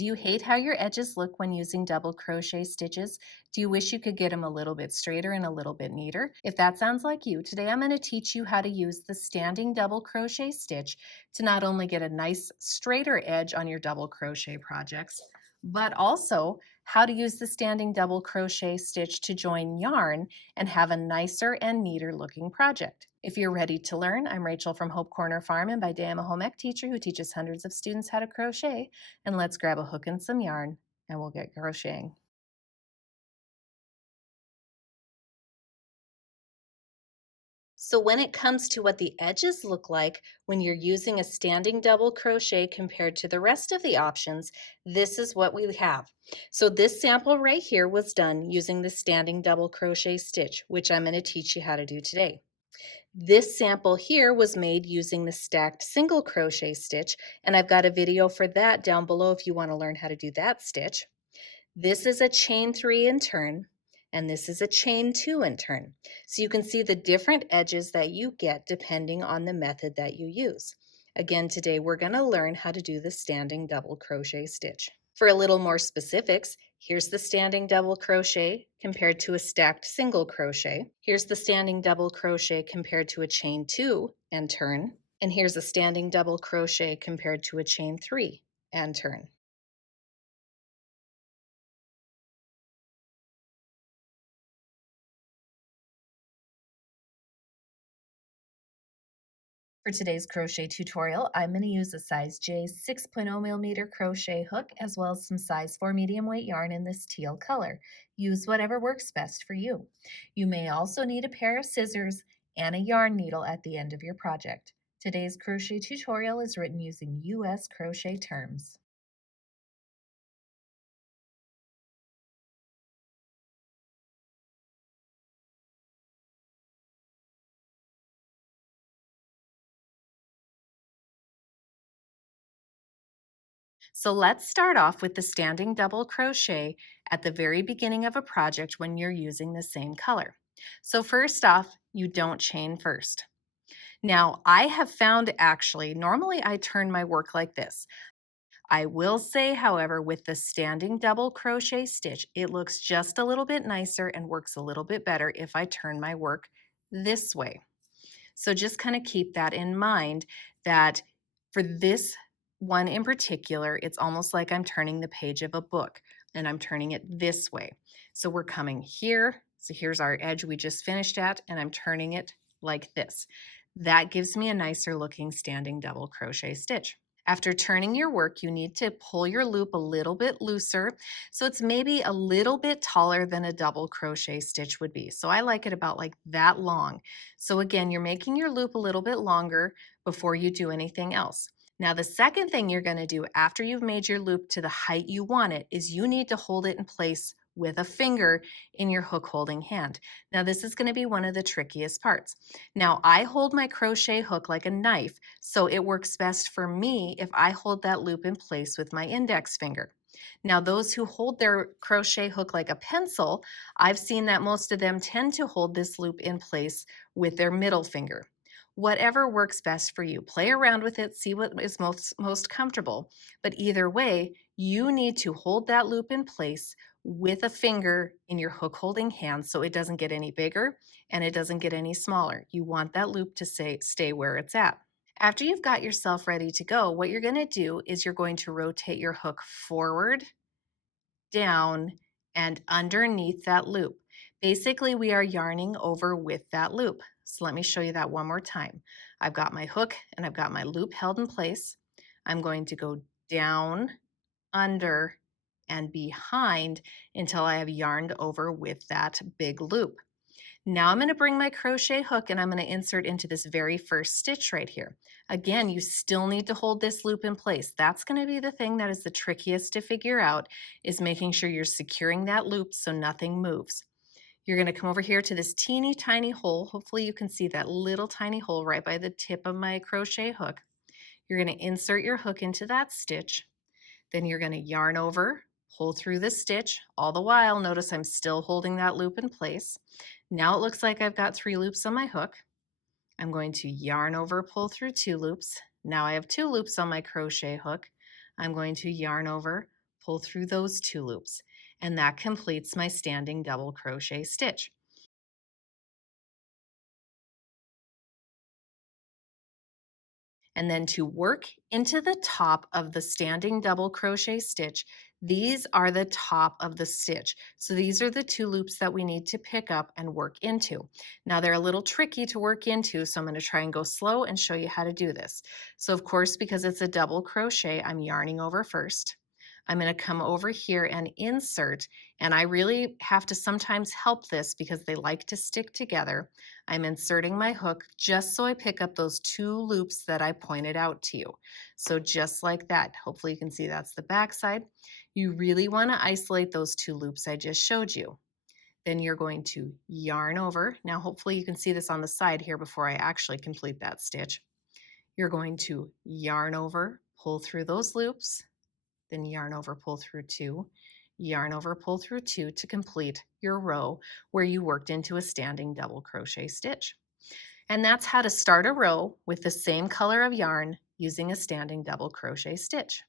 Do you hate how your edges look when using double crochet stitches? Do you wish you could get them a little bit straighter and a little bit neater? If that sounds like you, today I'm going to teach you how to use the standing double crochet stitch to not only get a nice straighter edge on your double crochet projects, but also how to use the standing double crochet stitch to join yarn and have a nicer and neater looking project. If you're ready to learn, I'm Rachel from Hope Corner Farm, and by day I'm a home ec teacher who teaches hundreds of students how to crochet. And let's grab a hook and some yarn and we'll get crocheting. So when it comes to what the edges look like when you're using a standing double crochet compared to the rest of the options, this is what we have. So this sample right here was done using the standing double crochet stitch, which I'm going to teach you how to do today. This sample here was made using the stacked single crochet stitch, and I've got a video for that down below if you want to learn how to do that stitch. This is a chain 3 and turn, and this is a chain 2 and turn. So you can see the different edges that you get depending on the method that you use. Again, today we're going to learn how to do the standing double crochet stitch. For a little more specifics, here's the standing double crochet compared to a stacked single crochet. Here's the standing double crochet compared to a chain 2 and turn. And here's a standing double crochet compared to a chain 3 and turn. For today's crochet tutorial, I'm going to use a size J 6.0 millimeter crochet hook as well as some size 4 medium weight yarn in this teal color. Use whatever works best for you. You may also need a pair of scissors and a yarn needle at the end of your project. Today's crochet tutorial is written using US crochet terms. So let's start off with the standing double crochet at the very beginning of a project when you're using the same color. So first off, you don't chain first. Now, I have found actually, normally I turn my work like this. I will say, however, with the standing double crochet stitch, it looks just a little bit nicer and works a little bit better if I turn my work this way. So just kind of keep that in mind that for this one in particular, it's almost like I'm turning the page of a book and I'm turning it this way. So we're coming here. So here's our edge we just finished at, and I'm turning it like this. That gives me a nicer looking standing double crochet stitch. After turning your work, you need to pull your loop a little bit looser. So it's maybe a little bit taller than a double crochet stitch would be. So I like it about like that long. So again, you're making your loop a little bit longer before you do anything else. Now, the second thing you're going to do after you've made your loop to the height you want it is you need to hold it in place with a finger in your hook holding hand. Now, this is going to be one of the trickiest parts. Now, I hold my crochet hook like a knife, so it works best for me if I hold that loop in place with my index finger. Now, those who hold their crochet hook like a pencil, I've seen that most of them tend to hold this loop in place with their middle finger. Whatever works best for you. Play around with it, see what is most comfortable. But either way, you need to hold that loop in place with a finger in your hook holding hand so it doesn't get any bigger and it doesn't get any smaller. You want that loop to stay where it's at. After you've got yourself ready to go, what you're going to do is you're going to rotate your hook forward, down, and underneath that loop. Basically, we are yarning over with that loop. So let me show you that one more time. I've got my hook and I've got my loop held in place. I'm going to go down, under, and behind until I have yarned over with that big loop. Now I'm going to bring my crochet hook and I'm going to insert into this very first stitch right here. Again, you still need to hold this loop in place. That's going to be the thing that is the trickiest to figure out, is making sure you're securing that loop so nothing moves. You're going to come over here to this teeny tiny hole. Hopefully you can see that little tiny hole right by the tip of my crochet hook. You're going to insert your hook into that stitch. Then you're going to yarn over, pull through the stitch. All the while, notice I'm still holding that loop in place. Now it looks like I've got 3 loops on my hook. I'm going to yarn over, pull through 2 loops. Now I have 2 loops on my crochet hook. I'm going to yarn over, pull through those 2 loops, and that completes my standing double crochet stitch. And then to work into the top of the standing double crochet stitch, these are the top of the stitch. So these are the 2 loops that we need to pick up and work into. Now they're a little tricky to work into, so I'm going to try and go slow and show you how to do this. So of course, because it's a double crochet, I'm yarning over first. I'm going to come over here and insert, and I really have to sometimes help this because they like to stick together. I'm inserting my hook just so I pick up those 2 loops that I pointed out to you. So just like that, hopefully you can see that's the back side. You really want to isolate those 2 loops I just showed you. Then you're going to yarn over. Now hopefully you can see this on the side here before I actually complete that stitch. You're going to yarn over, pull through those loops, then yarn over, pull through 2, yarn over, pull through 2 to complete your row where you worked into a standing double crochet stitch. And that's how to start a row with the same color of yarn using a standing double crochet stitch.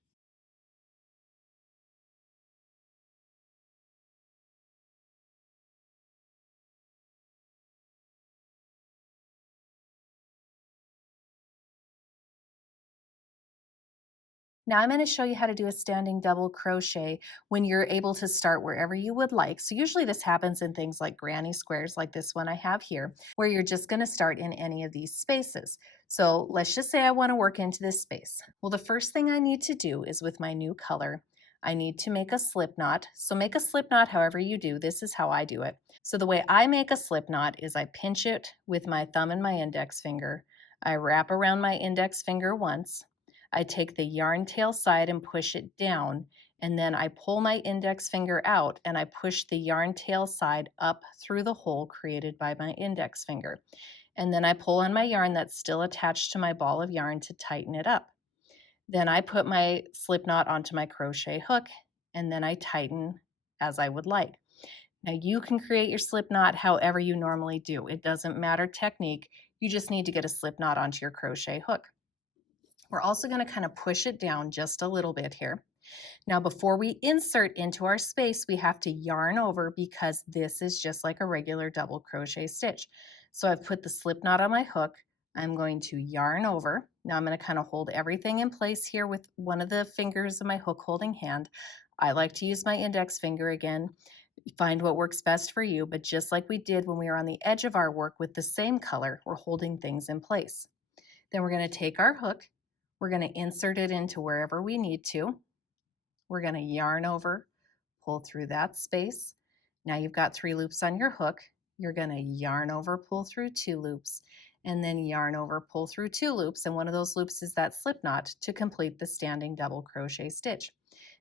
Now I'm going to show you how to do a standing double crochet when you're able to start wherever you would like. So usually this happens in things like granny squares like this one I have here, where you're just going to start in any of these spaces. So let's just say I want to work into this space. Well, the first thing I need to do is with my new color, I need to make a slip knot. So make a slip knot however you do. This is how I do it. So the way I make a slip knot is I pinch it with my thumb and my index finger. I wrap around my index finger once. I take the yarn tail side and push it down, and then I pull my index finger out and I push the yarn tail side up through the hole created by my index finger. And then I pull on my yarn that's still attached to my ball of yarn to tighten it up. Then I put my slip knot onto my crochet hook, and then I tighten as I would like. Now you can create your slip knot however you normally do. It doesn't matter technique, you just need to get a slip knot onto your crochet hook. We're also going to kind of push it down just a little bit here. Now before we insert into our space, we have to yarn over because this is just like a regular double crochet stitch. So I've put the slip knot on my hook. I'm going to yarn over. Now I'm going to kind of hold everything in place here with one of the fingers of my hook holding hand. I like to use my index finger again. Find what works best for you, but just like we did when we were on the edge of our work with the same color, we're holding things in place. Then we're going to take our hook, we're going to insert it into wherever we need to. We're going to yarn over, pull through that space. Now you've got 3 loops on your hook. You're going to yarn over, pull through 2 loops, and then yarn over, pull through 2 loops, and one of those loops is that slip knot to complete the standing double crochet stitch.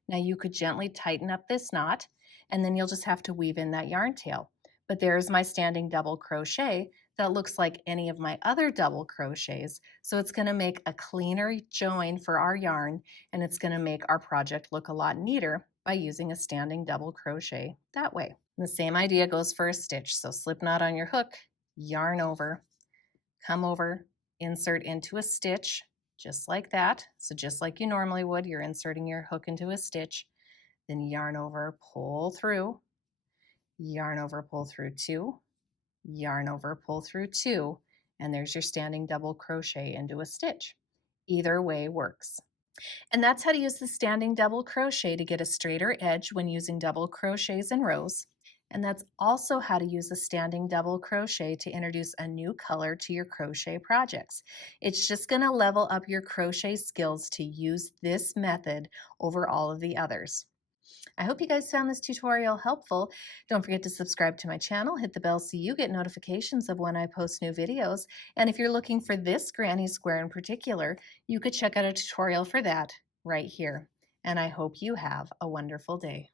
Now you could gently tighten up this knot, and then you'll just have to weave in that yarn tail. But there's my standing double crochet that looks like any of my other double crochets. So it's going to make a cleaner join for our yarn, and it's going to make our project look a lot neater by using a standing double crochet that way. And the same idea goes for a stitch. So slip knot on your hook, yarn over, come over, insert into a stitch, just like that. So just like you normally would, you're inserting your hook into a stitch, then yarn over, pull through, yarn over, pull through 2, yarn over, pull through 2, and there's your standing double crochet into a stitch. Either way works. And that's how to use the standing double crochet to get a straighter edge when using double crochets in rows. And that's also how to use the standing double crochet to introduce a new color to your crochet projects. It's just going to level up your crochet skills to use this method over all of the others. I hope you guys found this tutorial helpful. Don't forget to subscribe to my channel, hit the bell so you get notifications of when I post new videos. And if you're looking for this granny square in particular, you could check out a tutorial for that right here. And I hope you have a wonderful day.